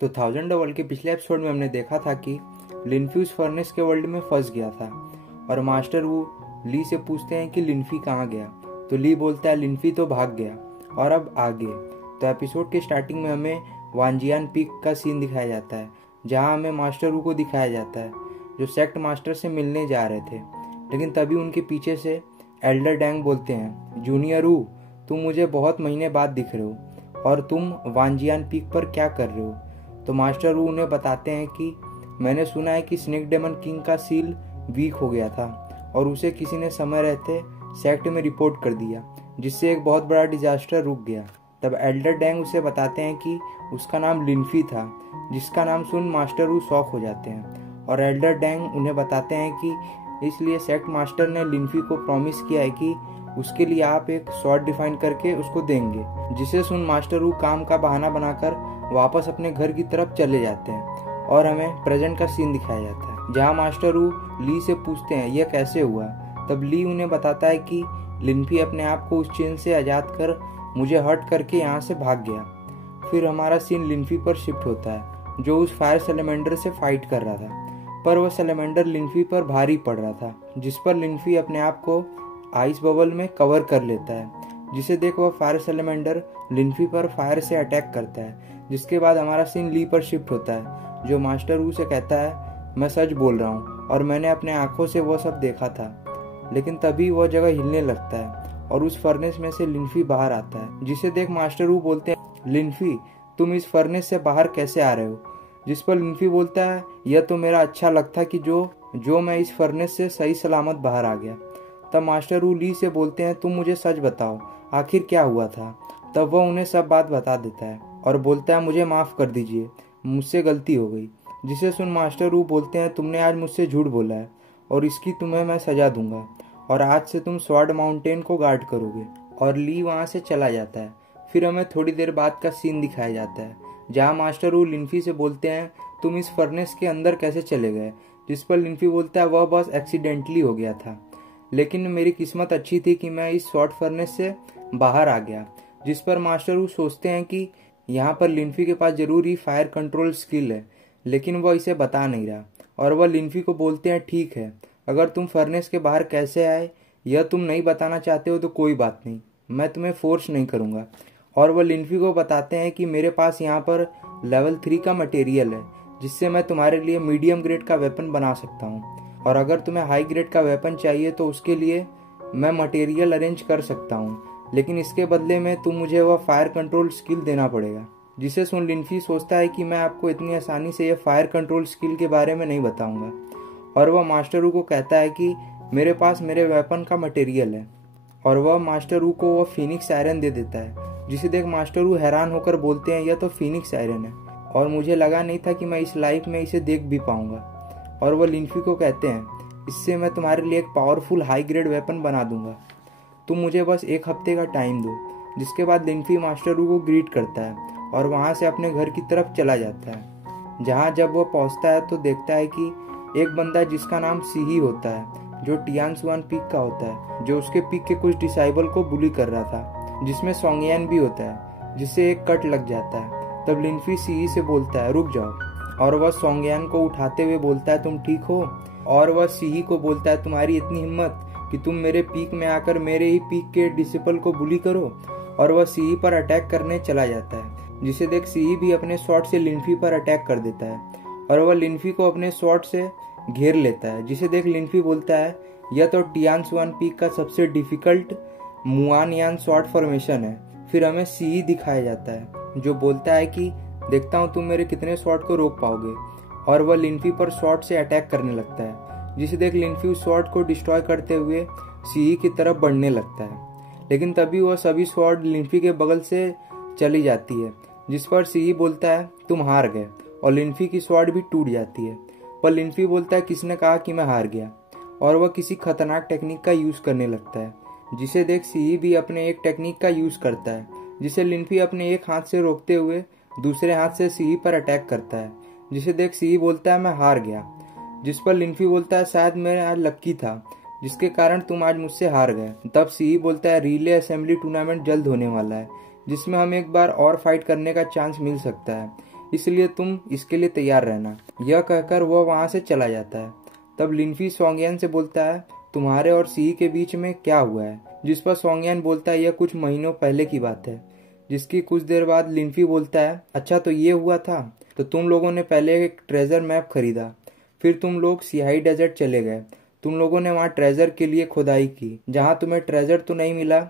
तो thousand world के पिछले एपिसोड में हमने देखा था कि लिनफी उस फर्नेस के वर्ल्ड में फंस गया था और मास्टर वो ली से पूछते हैं कि लिनफी कहाँ गया। तो ली बोलता है लिनफी तो भाग गया। और अब आगे तो एपिसोड के स्टार्टिंग में हमें वांजियान पीक का सीन दिखाया जाता है, जहाँ हमें मास्टर वू को दिखाया जाता है जो सेक्ट मास्टर से मिलने जा रहे थे। लेकिन तभी उनके पीछे से एल्डर डैंग बोलते हैं, जूनियर वू तुम मुझे बहुत महीने बाद दिख रहे हो और तुम वांजियान पीक पर क्या कर रहे हो। तो मास्टर वू उन्हें बताते हैं कि मैंने सुना है कि स्नेक डेमन किंग का सील वीक हो गया था और उसे किसी ने समय रहते सेक्ट में रिपोर्ट कर दिया, जिससे एक बहुत बड़ा डिजास्टर रुक गया। तब एल्डर डैंग उसे बताते हैं कि उसका नाम लिनफी था, जिसका नाम सुन मास्टर वू शॉक हो जाते हैं। और एल्डर डैंग उन्हें बताते हैं कि इसलिए सेक्ट मास्टर ने लिनफी को प्रॉमिस किया है कि उसके लिए आप एक शॉर्ट डिफाइन करके उसको देंगे, जिसे सुन मास्टर वू काम का बहाना बनाकर वापस अपने घर की तरफ चले जाते हैं। और हमें प्रेजेंट का सीन दिखाया जाता है, जहाँ मास्टर वू ली से पूछते हैं यह कैसे हुआ। तब ली उन्हें बताता है कि लिनफी अपने आप को उस चेन से आजाद कर मुझे हर्ट करके यहाँ से भाग गया। फिर हमारा सीन लिनफी पर शिफ्ट होता है, जो उस फायर सेलेमेंडर से फाइट कर रहा था, पर वह सेलेमेंडर लिनफी पर भारी पड़ रहा था, जिस पर लिनफी अपने आप को आइस बबल में कवर कर लेता है, जिसे देख वह फायर सेलेमेंडर लिनफी पर फायर से अटैक करता है। जिसके बाद हमारा सीन ली पर शिफ्ट होता है, जो मास्टर वू से कहता है मैं सच बोल रहा हूँ और मैंने अपने आंखों से वह सब देखा था। लेकिन तभी वह जगह हिलने लगता है और उस फर्नेस में से लिनफी बाहर आता है, जिसे देख मास्टर वू बोलते हैं लिनफी तुम इस फर्नेस से बाहर कैसे आ रहे हो। जिस पर लिनफी बोलता है यह तो मेरा अच्छा लगता कि जो मैं इस फर्नेस से सही सलामत बाहर आ गया। तब मास्टर वू ली से बोलते हैं तुम मुझे सच बताओ आखिर क्या हुआ था। तब वह उन्हें सब बात बता देता है और बोलता है मुझे माफ कर दीजिए, मुझसे गलती हो गई। जिसे सुन मास्टर वू बोलते हैं तुमने आज मुझसे झूठ बोला है और इसकी तुम्हें मैं सजा दूंगा और आज से तुम स्वॉर्ड माउंटेन को गार्ड करोगे। और ली वहां से चला जाता है। फिर हमें थोड़ी देर बाद का सीन दिखाया जाता है, जहाँ मास्टर वू लिनफी से बोलते हैं तुम इस फर्नेस के अंदर कैसे चले गए। जिस पर लिनफी बोलता है वह बस एक्सीडेंटली हो गया था, लेकिन मेरी किस्मत अच्छी थी कि मैं इस शॉर्ट फर्नेस से बाहर आ गया। जिस पर मास्टर वू सोचते हैं कि यहाँ पर लिनफी के पास जरूर ही फायर कंट्रोल स्किल है, लेकिन वह इसे बता नहीं रहा। और वह लिनफी को बोलते हैं ठीक है, अगर तुम फर्नेस के बाहर कैसे आए यह तुम नहीं बताना चाहते हो तो कोई बात नहीं, मैं तुम्हें फोर्स नहीं करूँगा। और वह लिनफी को बताते हैं कि मेरे पास यहाँ पर लेवल 3 का मटेरियल है, जिससे मैं तुम्हारे लिए मीडियम ग्रेड का वेपन बना सकता हूँ, और अगर तुम्हें हाई ग्रेड का वेपन चाहिए तो उसके लिए मैं मटेरियल अरेंज कर सकता हूँ, लेकिन इसके बदले में तुम मुझे वह फायर कंट्रोल स्किल देना पड़ेगा। जिसे सुन लिनफी सोचता है कि मैं आपको इतनी आसानी से यह फायर कंट्रोल स्किल के बारे में नहीं बताऊंगा। और वह मास्टर वू को कहता है कि मेरे पास मेरे वेपन का मटेरियल है, और वह मास्टर वू को वह फिनिक्स आयरन दे देता है। जिसे देख मास्टर वू हैरान होकर बोलते हैं यह तो फिनिक्स आयरन है और मुझे लगा नहीं था कि मैं इस लाइफ में इसे देख भी पाऊंगा। और वह लिनफी को कहते हैं इससे मैं तुम्हारे लिए एक पावरफुल हाई ग्रेड वेपन बना दूंगा, तुम मुझे बस 1 हफ्ते का टाइम दो। जिसके बाद लिनफी मास्टर वू को ग्रीट करता है और वहां से अपने घर की तरफ चला जाता है, जहां जब वह पहुंचता है तो देखता है कि एक बंदा जिसका नाम सीही होता है, जो टियानसुआन पीक का होता है, जो उसके पीक के कुछ डिसाइबल को बुली कर रहा था, जिसमें सोंगयान भी होता है, जिससे एक कट लग जाता है। तब लिनफी सीही से बोलता है रुक जाओ, और वह सोंगयान को उठाते हुए बोलता है तुम ठीक हो। और वह सीही को बोलता है तुम्हारी इतनी हिम्मत कि तुम मेरे पीक में आकर मेरे ही पीक के डिसिपल को बुली करो। और वह सीही पर अटैक करने चला जाता है, जिसे देख सीही भी अपने शॉट से लिनफी पर अटैक कर देता है और वह लिनफी को अपने शॉट से घेर लेता है। जिसे देख लिनफी बोलता है यह तो टियानसुआन पीक का सबसे डिफिकल्ट मुआनयान शॉट फॉर्मेशन है। फिर हमें सीही दिखाया जाता है, जो बोलता है कि देखता हूँ तुम मेरे कितने शॉट को रोक पाओगे। और वह लिनफी पर शॉट से अटैक करने लगता है, जिसे देख लिनफी उस शॉट को डिस्ट्रॉय करते हुए सीही की तरफ बढ़ने लगता है। लेकिन तभी वह सभी शॉट लिनफी के बगल से चली जाती है, जिस पर सीही बोलता है तुम हार गए, और लिनफी की स्वॉर्ड भी टूट जाती है। पर लिनफी बोलता है किसने कहा कि मैं हार गया, और वह किसी खतरनाक टेक्निक का यूज करने लगता है। जिसे देख सीही भी अपने एक टेक्निक का यूज करता है, जिसे लिनफी अपने एक हाथ से रोकते हुए दूसरे हाथ से सीही पर अटैक करता है। जिसे देख सीही बोलता है मैं हार गया। जिस पर लिनफी बोलता है शायद मैं आज लक्की था, जिसके कारण तुम आज मुझसे हार गए। तब सीही बोलता है रिले असेंबली टूर्नामेंट जल्द होने वाला है, जिसमें हमें एक बार और फाइट करने का चांस मिल सकता है। इसलिए तुम इसके लिए तैयार रहना। यह कहकर वह वहां से चला जाता है। तब लिनफी सोंगयान से बोलता है, तुम्हारे और सी के बीच में क्या हुआ है? जिस पर सोंगयान बोलता है, यह कुछ महीनों पहले की बात है। जिसकी कुछ देर बाद लिनफी बोलता है, अच्छा तो ये हुआ था। तो तुम लोगों ने पहले एक ट्रेजर मैप खरीदा, फिर तुम लोग सियाही डेजर्ट चले गए। तुम लोगों ने वहाँ ट्रेजर के लिए खुदाई की, जहाँ तुम्हें ट्रेजर तो नहीं मिला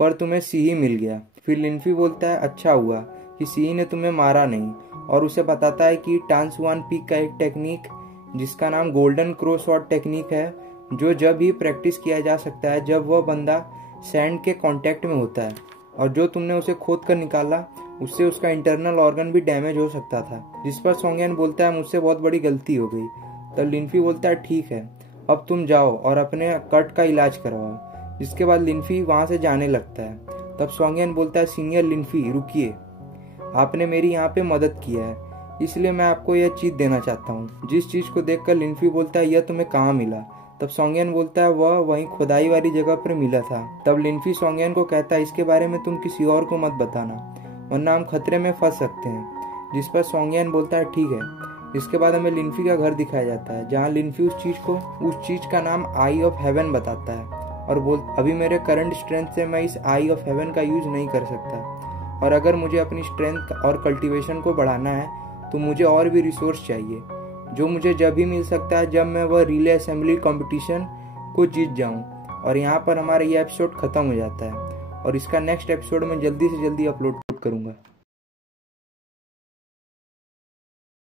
पर तुम्हें सी मिल गया। फिर लिनफी बोलता है, अच्छा हुआ कि सी ने तुम्हें मारा नहीं, और उसे बताता है कि टांसुआन पीक का एक टेक्निक जिसका नाम गोल्डन क्रो शॉट टेक्निक है, जो जब ही प्रैक्टिस किया जा सकता है जब वह बंदा सैंड के कांटेक्ट में होता है, और जो तुमने उसे खोद कर निकाला उससे उसका इंटरनल ऑर्गन भी डैमेज हो सकता था। जिस पर सोंगयान बोलता है, मुझसे बहुत बड़ी गलती हो गई। तब लिनफी बोलता है, ठीक है अब तुम जाओ और अपने कट का इलाज करवाओ। जिसके बाद लिनफी वहां से जाने लगता है। तब सोंगयान बोलता है, सीनियर लिनफी रुकिए, आपने मेरी यहाँ पे मदद किया है, इसलिए मैं आपको यह चीज देना चाहता हूँ। जिस चीज को देखकर लिनफी बोलता है, यह तुम्हें कहाँ मिला? तब सोंगयान बोलता है, वह वहीं खुदाई वाली जगह पर मिला था। तब लिनफी सोंगयान को कहता है, इसके बारे में तुम किसी और को मत बताना, वरना हम खतरे में फंस सकते हैं। जिस पर सोंगयान बोलता है, ठीक है। इसके बाद हमें लिनफी का घर दिखाया जाता है, जहाँ लिनफी उस चीज का नाम आई ऑफ हेवन बताता है, और अभी मेरे करंट स्ट्रेंथ से मैं इस आई ऑफ हेवन का यूज नहीं कर सकता, और अगर मुझे अपनी स्ट्रेंथ और कल्टीवेशन को बढ़ाना है तो मुझे और भी रिसोर्स चाहिए, जो मुझे जब भी मिल सकता है जब मैं वह रिले असेंबली कंपटीशन को जीत जाऊं। और यहाँ पर हमारा ये एपिसोड खत्म हो जाता है, और इसका नेक्स्ट एपिसोड मैं जल्दी से जल्दी अपलोड करूँगा।